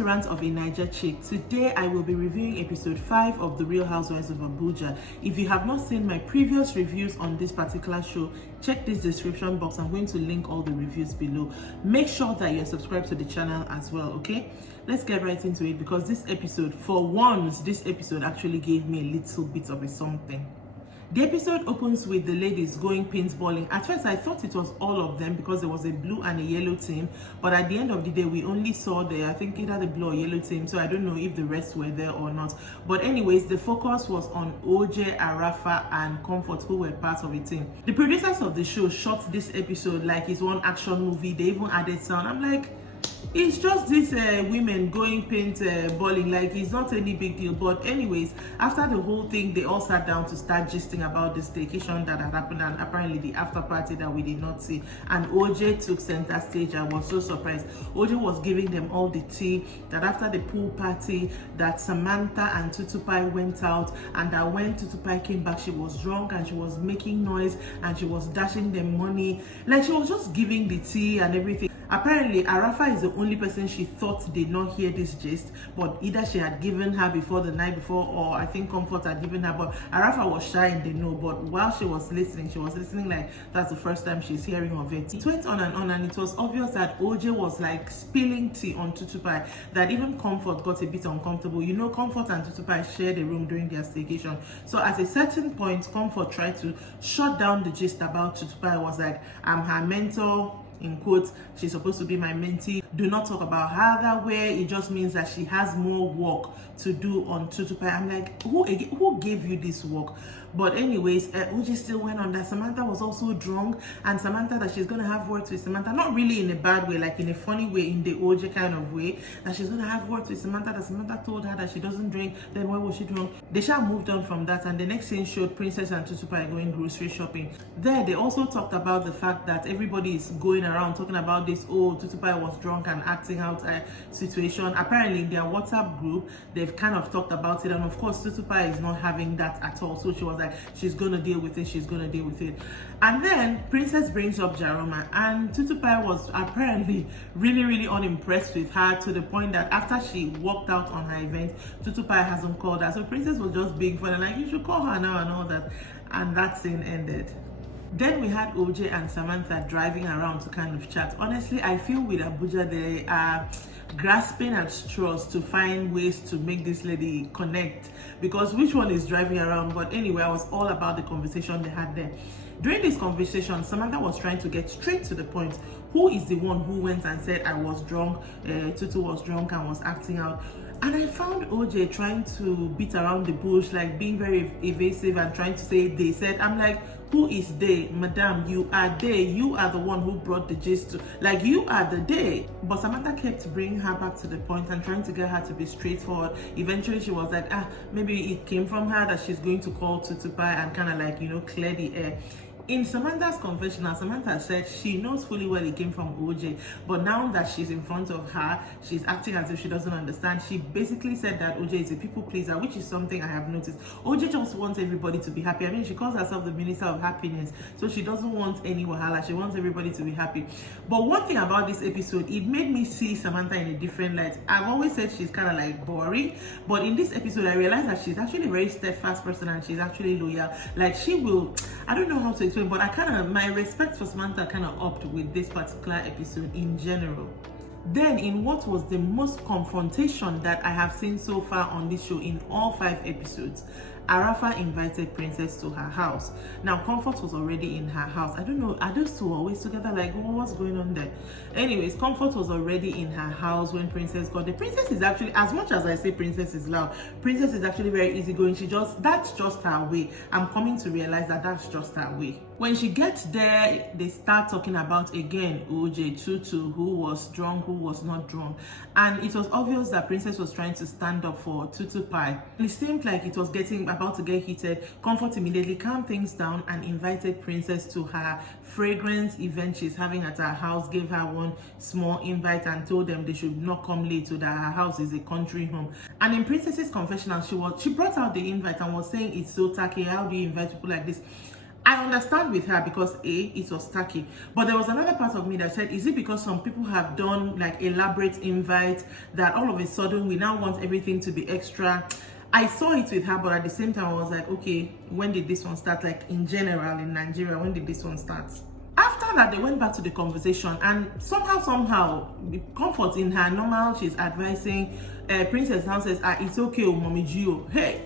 to Rants of a Naija Chic. Today I will be reviewing episode 5 of the Real Housewives of Abuja. If you have not seen my previous reviews on this particular show, check this description box. I'm going to link all the reviews below. Make sure that you're subscribed to the channel as well, okay? Let's get right into it because this episode, for once, this episode actually gave me a little bit of a something. The episode opens with the ladies going paintballing. At first, I thought it was all of them because there was a blue and a yellow team. But at the end of the day, we only saw I think either the blue or yellow team. So I don't know if the rest were there or not. But anyways, the focus was on OJ, Arafa, and Comfort, who were part of the team. The producers of the show shot this episode like it's one action movie. They even added sound. I'm like, it's just these women going paintballing, like it's not any big deal. But anyways, after the whole thing, they all sat down to start gisting about the staycation that had happened and apparently the after party that we did not see. And OJ took center stage. I was so surprised. OJ was giving them all the tea that after the pool party that Samantha and Tutupai went out, and that when Tutupai came back, she was drunk and she was making noise and she was dashing them money. Like she was just giving the tea and everything. Apparently, Arafa is the only person she thought did not hear this gist, but either she had given her before the night before, or I think Comfort had given her, but Arafa was shy in the know. But while she was listening like that's the first time she's hearing of it. It went on, and it was obvious that OJ was like spilling tea on Tutupai, that even Comfort got a bit uncomfortable. You know, Comfort and Tutupai shared a room during their staycation. So at a certain point, Comfort tried to shut down the gist about Tutupai. Was like, I'm her mentor, in quotes, she's supposed to be my mentee. Do not talk about her that way. It just means that she has more work to do on Tutupai. I'm like, who gave you this work? But anyways, OJ still went on that Samantha was also drunk, and Samantha that she's gonna have words with Samantha, not really in a bad way, like in a funny way, in the OJ kind of way, that she's gonna have words with Samantha, that Samantha told her that she doesn't drink. Then why was she drunk? They shall moved on from that, and the next scene showed Princess and Tutupai going grocery shopping. There, they also talked about the fact that everybody is going around talking about this, oh, Tutupai was drunk and acting out a situation. Apparently in their WhatsApp group, they've kind of talked about it, and of course Tutupai is not having that at all. So she was like, she's gonna deal with it. And then Princess brings up Jaroma, and Tutupai was apparently really unimpressed with her, to the point that after she walked out on her event, Tutupai hasn't called her. So Princess was just being funny, like, you should call her now and all that. And that scene ended. Then we had OJ and Samantha driving around to kind of chat. Honestly, I feel with Abuja, they are grasping at straws to find ways to make this lady connect, because which one is driving around? But anyway, I was all about the conversation they had there. During this conversation, Samantha was trying to get straight to the point. Who is the one who went and said, I was drunk, Tutu was drunk and was acting out? And I found OJ trying to beat around the bush, like being very evasive and trying to say they said. I'm like, who is they? Madam, you are they. You are the one who brought the gist to, like, you are the they. But Samantha kept bringing her back to the point and trying to get her to be straightforward. Eventually she was like, maybe it came from her that she's going to call Tutupai and kind of like, you know, clear the air. In Samantha's confessional, Samantha said she knows fully well it came from OJ, but now that she's in front of her, she's acting as if she doesn't understand. She basically said that OJ is a people pleaser, which is something I have noticed. OJ just wants everybody to be happy. I mean, she calls herself the Minister of Happiness, so she doesn't want any wahala. She wants everybody to be happy. But one thing about this episode, it made me see Samantha in a different light. I've always said she's kind of like boring, but in this episode, I realized that she's actually a very steadfast person and she's actually loyal. Like, she will, I don't know how to explain, but my respect for Samantha kind of upped with this particular episode in general. Then, in what was the most confrontation that I have seen so far on this show in all 5 episodes, Arafa invited Princess to her house. Now, Comfort was already in her house. I don't know, are those two always together? Like, what's going on there? Anyways, Comfort was already in her house when Princess got there. Princess is actually, as much as I say Princess is loud, Princess is actually very easygoing. That's just her way. I'm coming to realize that that's just her way. When she gets there, they start talking about, again, OJ, Tutu, who was drunk, who was not drunk. And it was obvious that Princess was trying to stand up for Tutupai. And it seemed like it was about to get heated. Comfort immediately calmed things down and invited Princess to her fragrance event she's having at her house, gave her one small invite and told them they should not come late, so that her house is a country home. And in Princess's confessional, she brought out the invite and was saying, it's so tacky, how do you invite people like this? I understand with her because it was tacky, but there was another part of me that said, is it because some people have done like elaborate invites that all of a sudden we now want everything to be extra? I saw it with her, but at the same time I was like, okay, when did this one start? Like in general in Nigeria, when did this one start? After that, they went back to the conversation, and somehow, Comfort in her normal, she's advising Princess now says, it's okay, Mommy Gio. Hey,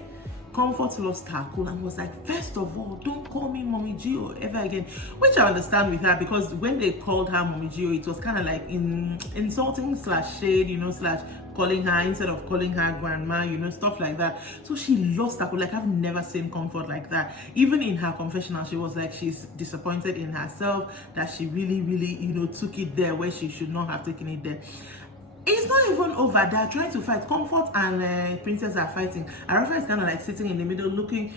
Comfort lost her cool and was like, first of all, don't call me Mommy Gio ever again. Which I understand with her, because when they called her Mommy Gio, it was kind of like insulting / shade, / calling her instead of calling her grandma, stuff like that. So she lost her cool. Like, I've never seen Comfort like that. Even in her confessional, she was like, she's disappointed in herself, that she really, took it there where she should not have taken it there. It's not even over. They're trying to fight. Comfort and Princess are fighting. Arafa is kind of like sitting in the middle, looking,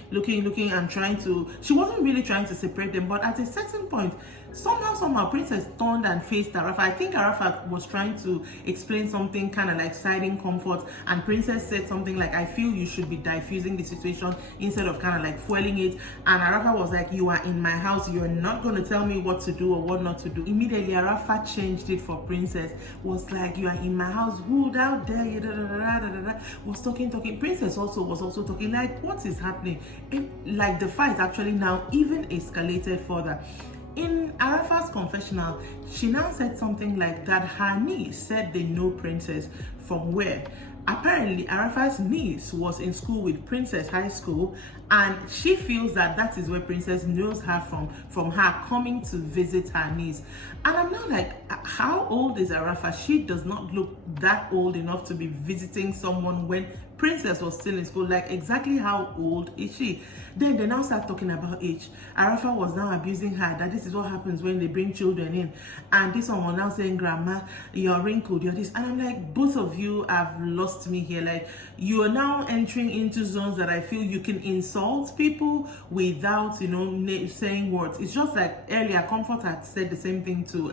and trying to. She wasn't really trying to separate them, but at a certain point, somehow, Princess turned and faced Arafa. I think Arafa was trying to explain something, kind of like siding Comfort, and Princess said something like, "I feel you should be diffusing the situation instead of kind of like fueling it." And Arafa was like, "You are in my house. You're not going to tell me what to do or what not to do." Immediately, Arafa changed it for Princess. Was like, "You are in my house. Who out there?" Was talking. Princess was also talking. Like, what is happening? Like the fight actually now even escalated further. In Arafa's confessional, she now said something like that her niece said they know Princess from where? Apparently, Arafa's niece was in school with Princess High School, and she feels that is where Princess knows her from her coming to visit her niece. And I'm now like, how old is Arafa? She does not look that old enough to be visiting someone when Princess was still in school. Like, exactly how old is she? Then they now start talking about age. Arafa was now abusing her, that this is what happens when they bring children in. And this one was now saying, "Grandma, you're wrinkled, you're this." And I'm like, both of you have lost me here. Like, you are now entering into zones that I feel you can insult people without, saying words. It's just like earlier, Comfort had said the same thing to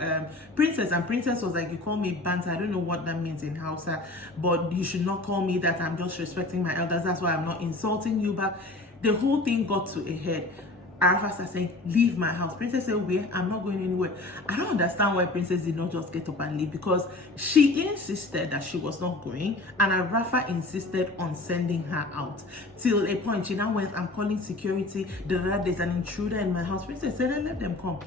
Princess, and Princess was like, "You call me Banta. I don't know what that means in Hausa, but you should not call me that. I'm just respecting my elders. That's why I'm not insulting you back." The whole thing got to a head. Arafa started saying, "Leave my house." Princess said, "Where? I'm not going anywhere." I don't understand why Princess did not just get up and leave, because she insisted that she was not going, and Arafa insisted on sending her out. Till a point, she now went, "I'm calling security. There's an intruder in my house." Princess said, "Let them come."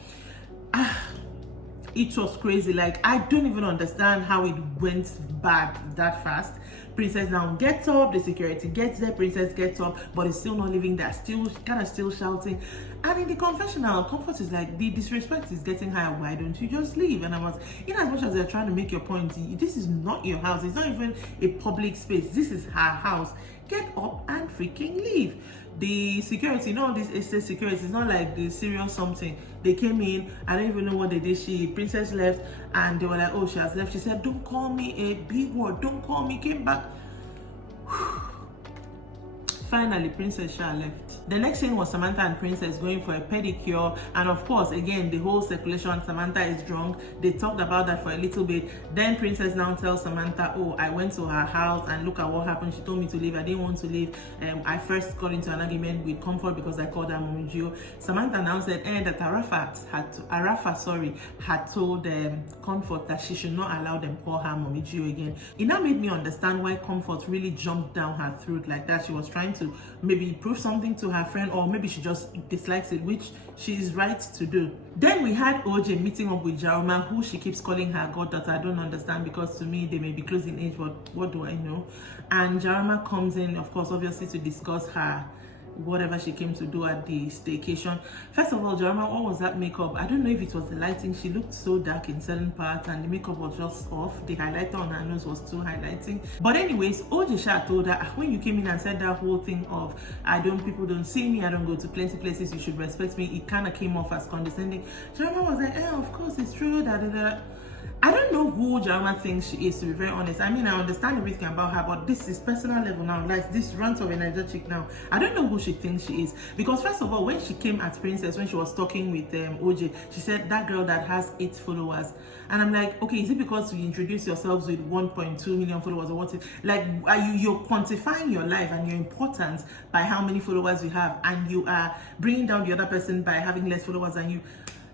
It was crazy. Like, I don't even understand how it went bad that fast. Princess now gets up, the security gets there, Princess gets up, but it's still not leaving there, still shouting. And in the confessional, Comfort is like, the disrespect is getting higher. Why don't you just leave? And I was, in as much as they're trying to make your point, this is not your house. It's not even a public space. This is her house. Get up and freaking leave. The security, this estate security, it's not like the serious something. They came in, I don't even know what they did. Princess left, and they were like, "Oh, she has left." She said, "Don't call me a big word, don't call me," came back. Finally, Princess Shah left. The next thing was Samantha and Princess going for a pedicure, and of course, again, the whole speculation, Samantha is drunk. They talked about that for a little bit. Then Princess now tells Samantha, "Oh, I went to her house and look at what happened. She told me to leave. I didn't want to leave. I first got into an argument with Comfort because I called her Mommy Gio." Samantha now said that Arafa had told Comfort that she should not allow them call her Mommy Gio again. It now made me understand why Comfort really jumped down her throat like that. She was trying to maybe prove something to her friend, or maybe she just dislikes it, which she is right to do. Then we had OJ meeting up with Jaroma, who she keeps calling her goddaughter. I don't understand, because to me they may be close in age, but what do I know? And Jaroma comes in, of course, obviously to discuss her whatever she came to do at the staycation. First of all, Jaroma, what was that makeup? I don't know if it was the lighting. She looked so dark in certain parts, and the makeup was just off. The highlighter on her nose was too highlighting. But anyways, OJ told her, when you came in and said that whole thing of, people don't see me, I don't go to plenty places, you should respect me, it kind of came off as condescending. Jaroma was like, "Of course it's true, I don't know who Jarama thinks she is, to be very honest. I mean, I understand everything about her, but this is personal level now. Like this Rants of a Naija Chic now. I don't know who she thinks she is. Because first of all, when she came at Princess, when she was talking with OJ, she said that girl that has 8 followers. And I'm like, okay, is it because you introduce yourselves with 1.2 million followers or what? Like, you're quantifying your life and your importance by how many followers you have, and you are bringing down the other person by having less followers than you.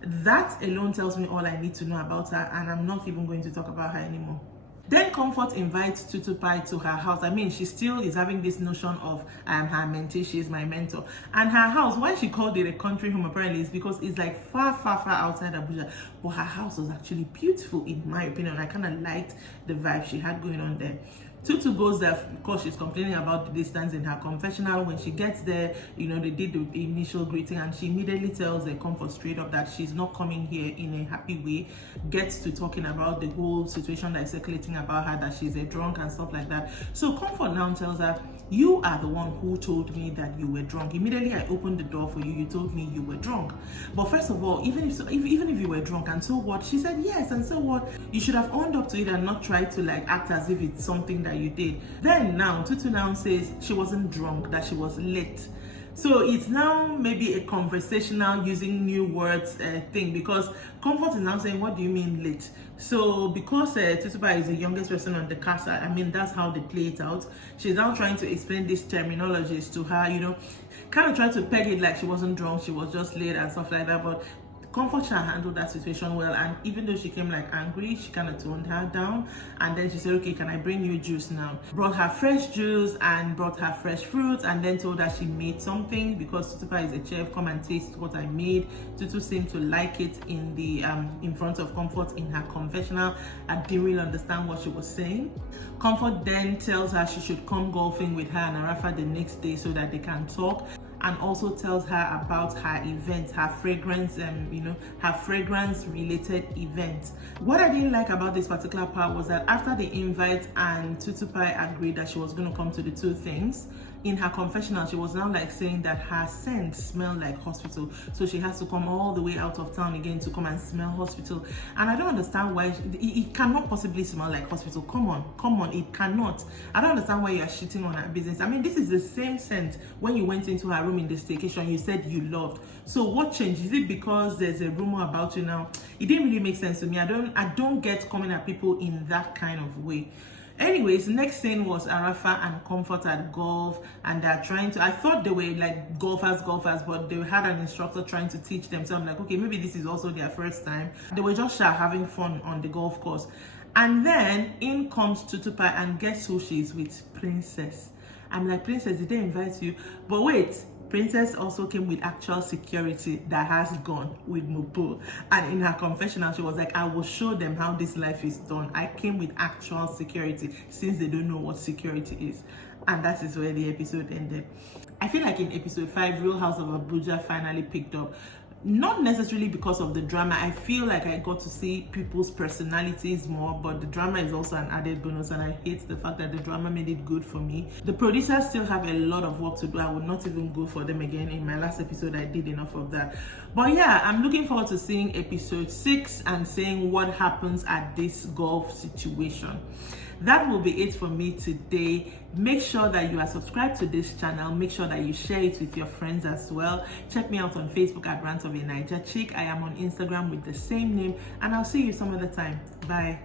That alone tells me all I need to know about her, and I'm not even going to talk about her anymore. Then Comfort invites Tutu Pie to her house. I mean, she still is having this notion of I am her mentee, she is my mentor. And her house, why she called it a country home apparently is because it's like far outside Abuja. But her house was actually beautiful in my opinion. I kind of liked the vibe she had going on there. Tutu goes there because she's complaining about the distance in her confessional. When she gets there, you know, they did the initial greeting and she immediately tells the Comfort straight up that she's not coming here in a happy way. Gets to talking about the whole situation that is circulating about her, that she's a drunk and stuff like that. So Comfort now tells her, you are the one who told me that you were drunk. Immediately I opened the door for you, you told me you were drunk. But first of all, even if you were drunk, and so what? She said yes, and so what? You should have owned up to it and not tried to like act as if it's something that you did. Then now Tutu now says she wasn't drunk, that she was lit. So it's now maybe a conversational using new words thing, because Comfort is now saying, what do you mean lit? So because Tutuba is the youngest person on the cast, I mean, that's how they play it out. She's now trying to explain these terminologies to her, you know, kind of trying to peg it like she wasn't drunk, she was just late and stuff like that. But Comfort handled that situation well, and even though she came like angry, she kind of toned her down, and then she said, okay, can I bring you juice now? Brought her fresh juice and brought her fresh fruits, and then told her she made something because Tutupa is a chef. Come and taste what I made. Tutu seemed to like it in the in front of Comfort in her confessional. I didn't really understand what she was saying. Comfort then tells her she should come golfing with her and Arafa the next day so that they can talk, and also tells her about her event, her fragrance, her fragrance related event. What I didn't like about this particular part was that after the invite and Tutu Pie agreed that she was going to come to the 2 things, in her confessional, she was now like saying that her scent smelled like hospital. So she has to come all the way out of town again to come and smell hospital. And I don't understand why it cannot possibly smell like hospital. Come on, it cannot. I don't understand why you are shitting on her business. I mean, this is the same scent when you went into her room in the staycation you said you loved. So what changed? Is it because there's a rumor about you now? It didn't really make sense to me. I don't get coming at people in that kind of way. Anyways, next scene was Arafa and Comfort at golf, and they're trying to, I thought they were like golfers, but they had an instructor trying to teach them. So I'm like, okay, maybe this is also their first time. They were just having fun on the golf course. And then in comes Tutu Pie, and guess who she's with? Princess. I'm like, Princess, did they invite you? But wait, Princess also came with actual security that has gone with Mopo. And in her confessional, she was like, I will show them how this life is done. I came with actual security, since they don't know what security is. And that is where the episode ended. I feel like in episode 5, Real House of Abuja finally picked up. Not necessarily because of the drama. I feel like I got to see people's personalities more, but the drama is also an added bonus, and I hate the fact that the drama made it good for me. The producers still have a lot of work to do. I would not even go for them again. In my last episode, I did enough of that. But yeah, I'm looking forward to seeing episode 6 and seeing what happens at this golf situation. That will be it for me today. Make sure that you are subscribed to this channel. Make sure that you share it with your friends as well. Check me out on Facebook at Rants of Naija Chic. I am on Instagram with the same name, and I'll see you some other time. Bye.